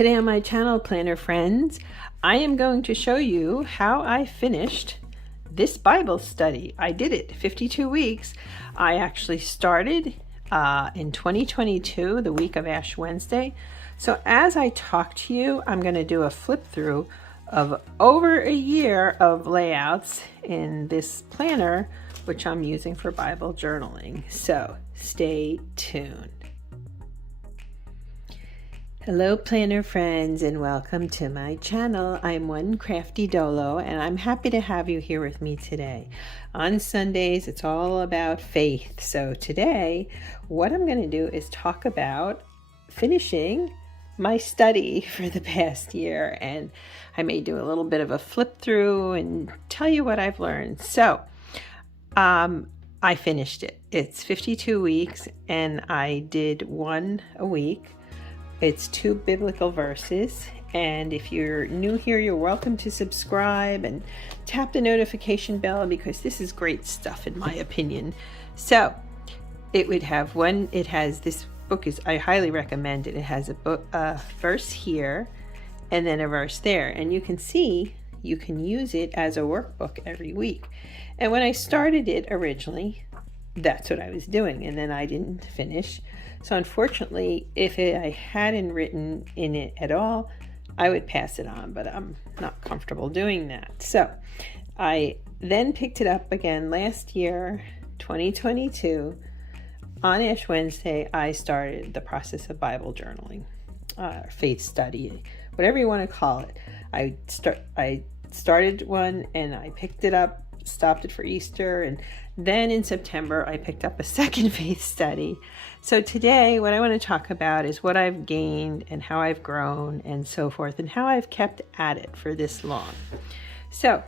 Today on my channel, Planner Friends, I am going to show you how I finished this Bible study. I did it 52 weeks. I actually started in 2022, the week of Ash Wednesday. So as I talk to you, I'm going to do a flip through of over a year of layouts in this planner, which I'm using for Bible journaling. So stay tuned. Hello planner friends, and welcome to my channel. I'm One Crafty Dolo, and I'm happy to have you here with me today. On Sundays it's all about faith, so today what I'm going to do is talk about finishing my study for the past year, and I may do a little bit of a flip through and tell you what I've learned. So I finished it. It's 52 weeks and I did one a week. It's 2 biblical verses, and if you're new here, you're welcome to subscribe and tap the notification bell because this is great stuff in my opinion. So it would have one, it has, this book is, I highly recommend it. It has a verse here and then a verse there, and you can see you can use it as a workbook every week. And when I started it originally, that's what I was doing, and then I didn't finish. So unfortunately, if I hadn't written in it at all, I would pass it on, but I'm not comfortable doing that. So I then picked it up again last year, 2022. On Ash Wednesday, I started the process of Bible journaling, faith study, whatever you want to call it. I started one and I picked it up, stopped it for Easter, and then in September I picked up a second faith study. So today what I want to talk about is what I've gained and how I've grown and so forth, and how I've kept at it for this long. So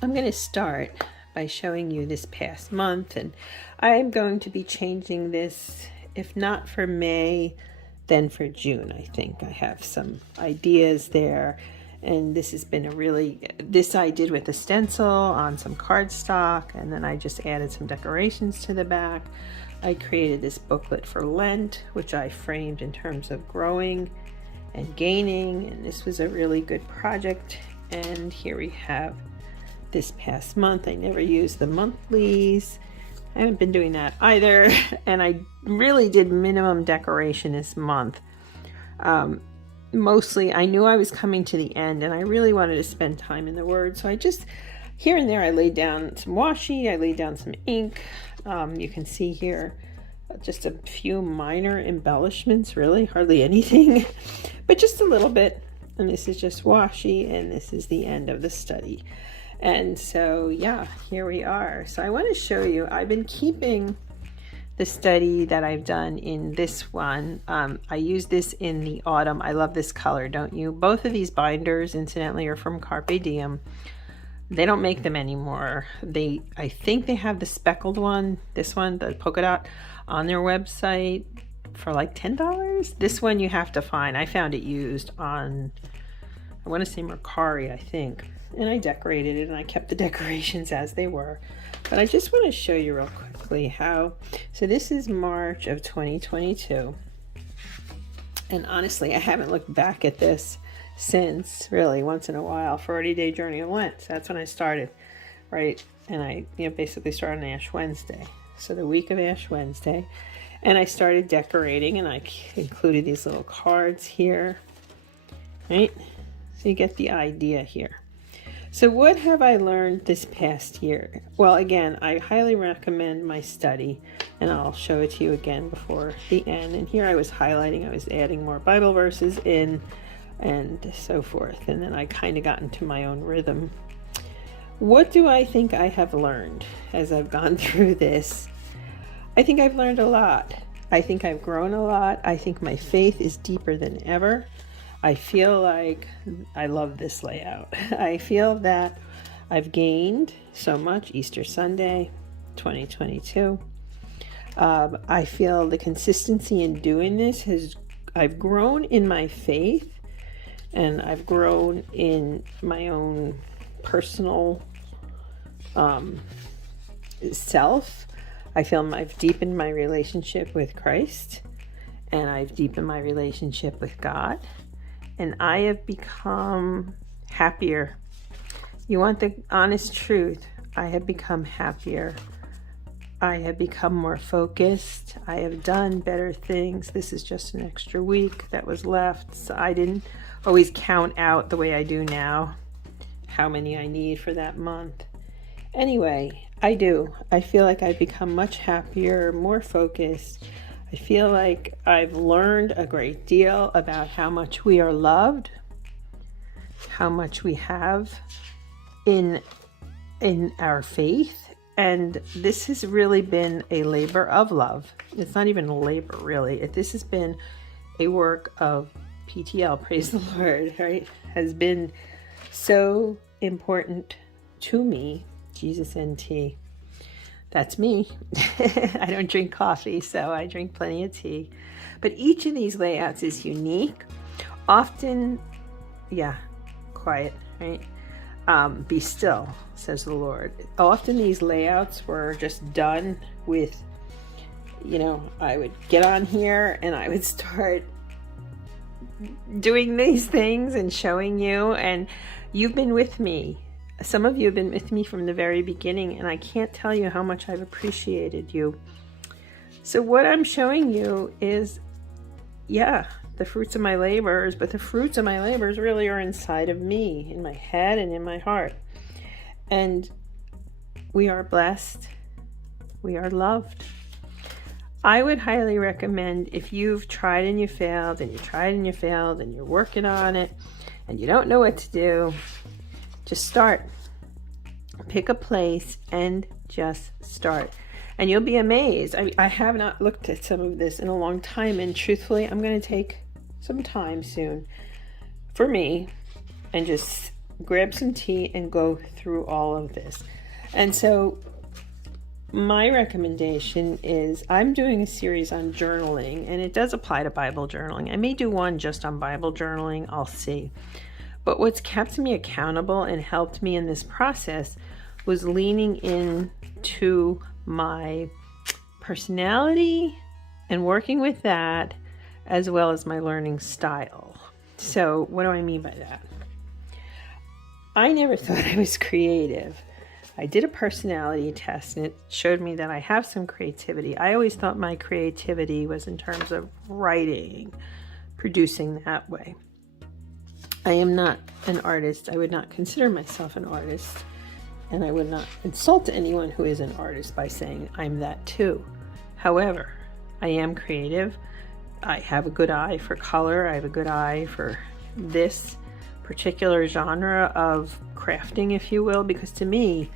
I'm going to start by showing you this past month, and I'm going to be changing this, if not for May, then for June. I think I have some ideas there. And this has been this I did with a stencil on some cardstock, and then I just added some decorations to the back. I created this booklet for Lent, which I framed in terms of growing and gaining, and this was a really good project. And here we have this past month. I never used the monthlies. I haven't been doing that either, and I really did minimum decoration this month. Mostly I knew I was coming to the end and I really wanted to spend time in the Word, so I just here and there I laid down some washi, I laid down some ink. You can see here just a few minor embellishments, really hardly anything, but just a little bit. And this is just washi, and this is the end of the study. And so yeah, here we are. So I want to show you, I've been keeping the study that I've done in this one. I used this in the autumn. I love this color, don't you? Both of these binders, incidentally, are from Carpe Diem. They don't make them anymore. I think they have the speckled one, this one, the polka dot, on their website for like $10. This one you have to find. I found it used on, I want to say Mercari, I think. And I decorated it, and I kept the decorations as they were. But I just want to show you real quickly how. So this is March of 2022. And honestly, I haven't looked back at this since, really, once in a while, 40-day journey of Lent. So that's when I started, right? And I basically started on Ash Wednesday. So the week of Ash Wednesday. And I started decorating, and I included these little cards here, right? So you get the idea here. So what have I learned this past year? Well, again, I highly recommend my study, and I'll show it to you again before the end. And here I was highlighting, I was adding more Bible verses in and so forth. And then I kind of got into my own rhythm. What do I think I have learned as I've gone through this? I think I've learned a lot. I think I've grown a lot. I think my faith is deeper than ever. I feel like I love this layout. I feel that I've gained so much. Easter Sunday, 2022. I feel the consistency in doing this I've grown in my faith, and I've grown in my own personal self. I feel I've deepened my relationship with Christ. and I've deepened my relationship with God, and I have become happier. You want the honest truth? I have become happier. I have become more focused. I have done better things. This is just an extra week that was left, so I didn't always count out the way I do now how many I need for that month. Anyway, I do. I feel like I've become much happier, more focused. I feel like I've learned a great deal about how much we are loved, how much we have in our faith. And this has really been a labor of love. It's not even a labor, really. This has been a work of PTL, praise the Lord, right? Has been so important to me. Jesus and tea. That's me. I don't drink coffee, so I drink plenty of tea. But each of these layouts is unique. Often, quiet, right? Be still, says the Lord. Often these layouts were just done with, I would get on here and I would start doing these things and showing you, and you've been with me. Some of you have been with me from the very beginning, and I can't tell you how much I've appreciated you. So what I'm showing you is, the fruits of my labors, but the fruits of my labors really are inside of me, in my head and in my heart. And we are blessed. We are loved. I would highly recommend, if you've tried and you failed, and you tried and you failed, and you're working on it, and you don't know what to do, just start. Pick a place and just start. And you'll be amazed. I have not looked at some of this in a long time, and truthfully, I'm going to take some time soon for me and just grab some tea and go through all of this. And so my recommendation is, I'm doing a series on journaling, and it does apply to Bible journaling. I may do one just on Bible journaling. I'll see. But what's kept me accountable and helped me in this process was leaning into my personality and working with that, as well as my learning style. So what do I mean by that? I never thought I was creative. I did a personality test, and it showed me that I have some creativity. I always thought my creativity was in terms of writing, producing that way. I am not an artist. I would not consider myself an artist, and I would not insult anyone who is an artist by saying I'm that too. However, I am creative. I have a good eye for color. I have a good eye for this particular genre of crafting, if you will, because to me,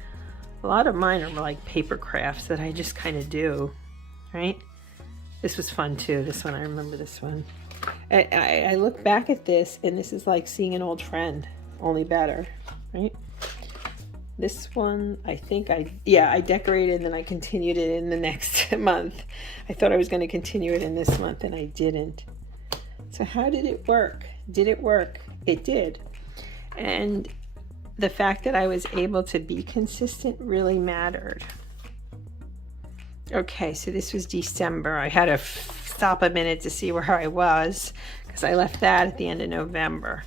a lot of mine are like paper crafts that I just kind of do, right? This was fun too. This one, I remember this one. I look back at this, and this is like seeing an old friend, only better, right? This one, I think I decorated, and then I continued it in the next month. I thought I was going to continue it in this month, and I didn't. So how did it work? Did it work? It did. And the fact that I was able to be consistent really mattered. Okay, so this was December. I had to stop a minute to see where I was, because I left that at the end of November.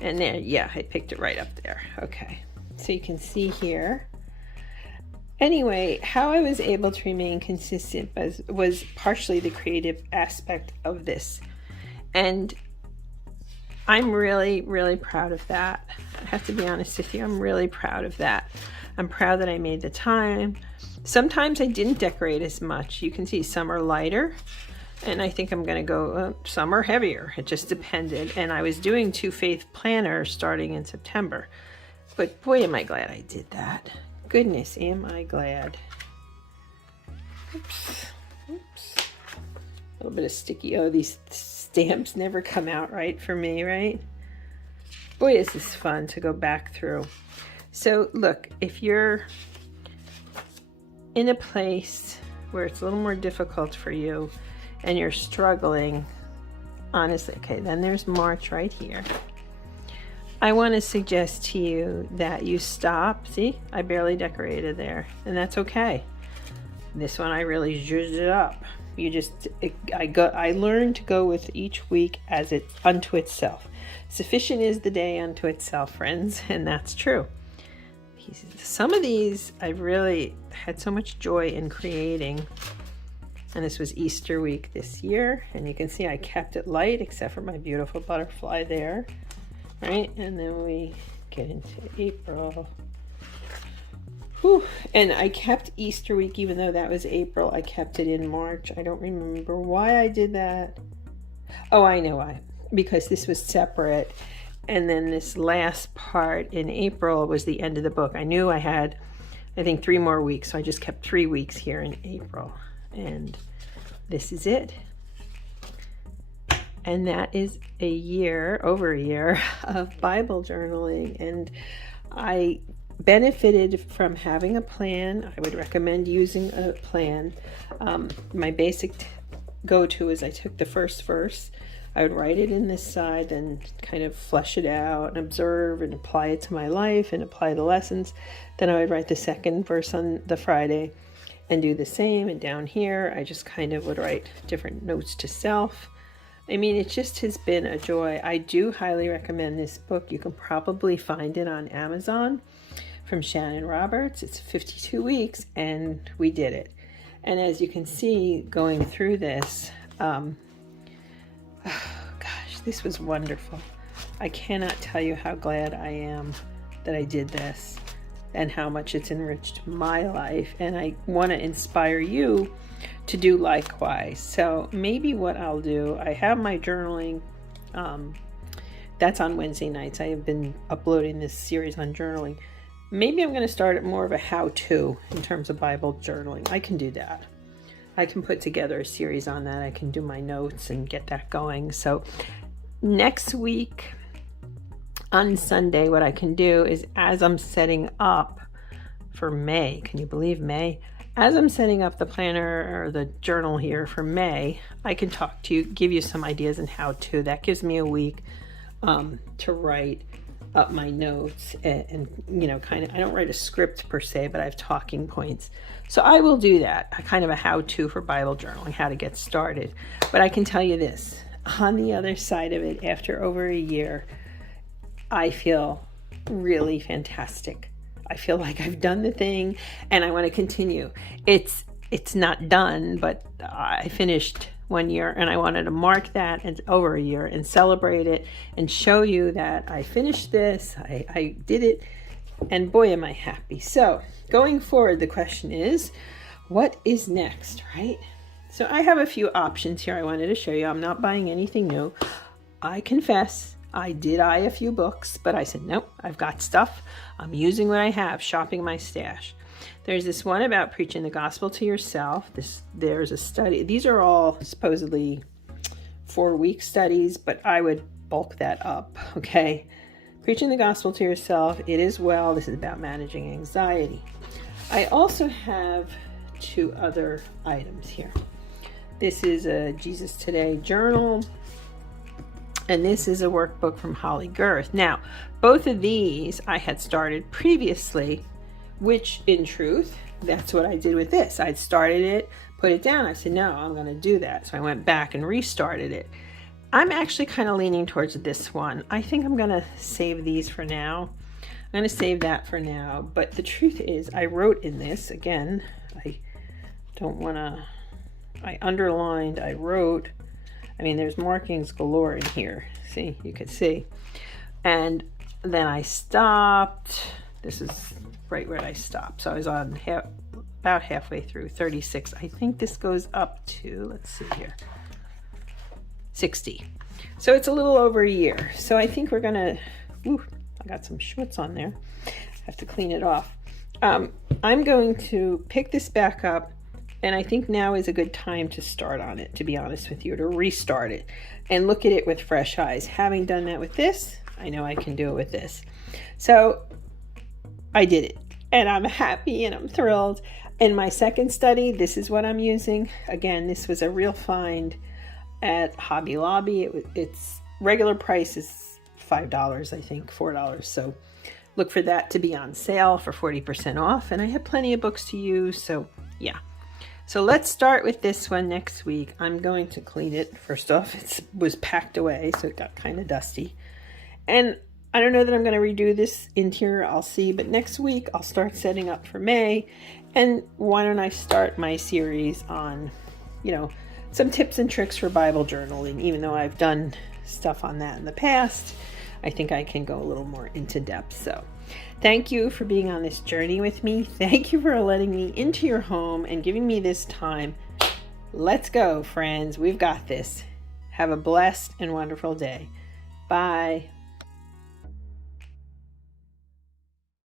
And then, I picked it right up there. Okay, so you can see here. Anyway, how I was able to remain consistent was partially the creative aspect of this. And I'm really, really proud of that. I have to be honest with you. I'm really proud of that. I'm proud that I made the time. Sometimes I didn't decorate as much. You can see some are lighter, and I think I'm going to go, some are heavier. It just depended. And I was doing 2 faith planners starting in September. But boy, am I glad I did that. Goodness, am I glad. Oops. A little bit of sticky. Oh, these stamps never come out right for me, right? Boy, is this fun to go back through. So look, if you're in a place where it's a little more difficult for you and you're struggling, honestly, okay, then there's March right here. I want to suggest to you that you stop. See, I barely decorated there, and that's okay. This one I really zhuzhed it up. I learned to go with each week as it unto itself. Sufficient is the day unto itself, friends, and that's true. Some of these I really had so much joy in creating. And this was Easter week this year. And you can see I kept it light except for my beautiful butterfly there. Right? And then we get into April. Whew. And I kept Easter week, even though that was April. I kept it in March. I don't remember why I did that. Oh, I know why. Because this was separate. And then this last part in April was the end of the book. I knew I had, I think, 3 more weeks. So I just kept 3 weeks here in April. And this is it. And that is over a year of Bible journaling. And I benefited from having a plan. I would recommend using a plan. My basic go-to is I took the first verse. I would write it in this side, then kind of flesh it out and observe and apply it to my life and apply the lessons. Then I would write the second verse on the Friday and do the same. And down here, I just kind of would write different notes to self. I mean, it just has been a joy. I do highly recommend this book. You can probably find it on Amazon from Shannon Roberts. It's 52 weeks, and we did it. And as you can see, going through this, oh gosh, this was wonderful. I cannot tell you how glad I am that I did this and how much it's enriched my life. And I want to inspire you to do likewise. So maybe what I'll do, I have my journaling, that's on Wednesday nights. I have been uploading this series on journaling. Maybe I'm going to start at more of a how-to in terms of Bible journaling. I can do that. I can put together a series on that. I can do my notes and get that going. So next week on Sunday, what I can do is, as I'm setting up for May, can you believe May? As I'm setting up the planner or the journal here for May, I can talk to you, give you some ideas on how to. That gives me a week to write up my notes and you know, kind of, I don't write a script per se, but I have talking points. So I will do that, a kind of a how-to for Bible journaling, how to get started. But I can tell you this, on the other side of it, after over a year, I feel really fantastic. I feel like I've done the thing and I want to continue. It's not done, but I finished 1 year and I wanted to mark that as over a year and celebrate it and show you that I finished this, I did it, and boy am I happy. So going forward, the question is, what is next, right? So I have a few options here I wanted to show you. I'm not buying anything new. I confess I did eye a few books, but I said, nope, I've got stuff. I'm using what I have, shopping my stash. There's this one about preaching the gospel to yourself. There's a study. These are all supposedly 4-week studies, but I would bulk that up, okay? Preaching the gospel to yourself, it is well. This is about managing anxiety. I also have 2 other items here. This is a Jesus Today journal. And this is a workbook from Holly Girth. Now, both of these I had started previously, which in truth, that's what I did with this. I'd started it, put it down. I said, no, I'm going to do that. So I went back and restarted it. I'm actually kind of leaning towards this one. I think I'm going to save these for now. I'm going to save that for now. But the truth is, I wrote in this, again, I don't want to, I underlined, I wrote, I mean, there's markings galore in here. See, you can see. And then I stopped. This is right where I stopped. So I was on about halfway through, 36. I think this goes up to, let's see here, 60. So it's a little over a year. So I think we're going to, I got some schmutz on there. I have to clean it off. I'm going to pick this back up. And I think now is a good time to start on it, to be honest with you, to restart it and look at it with fresh eyes. Having done that with this, I know I can do it with this. So I did it and I'm happy and I'm thrilled. In my second study, this is what I'm using. Again, this was a real find at Hobby Lobby. Its regular price is $5, I think, $4. So look for that to be on sale for 40% off. And I have plenty of books to use. So yeah. So let's start with this one next week. I'm going to clean it. First off, it was packed away, so it got kind of dusty. And I don't know that I'm going to redo this interior. I'll see. But next week, I'll start setting up for May. And why don't I start my series on, some tips and tricks for Bible journaling. Even though I've done stuff on that in the past, I think I can go a little more into depth. So thank you for being on this journey with me. Thank you for letting me into your home and giving me this time. Let's go, friends. We've got this. Have a blessed and wonderful day. Bye.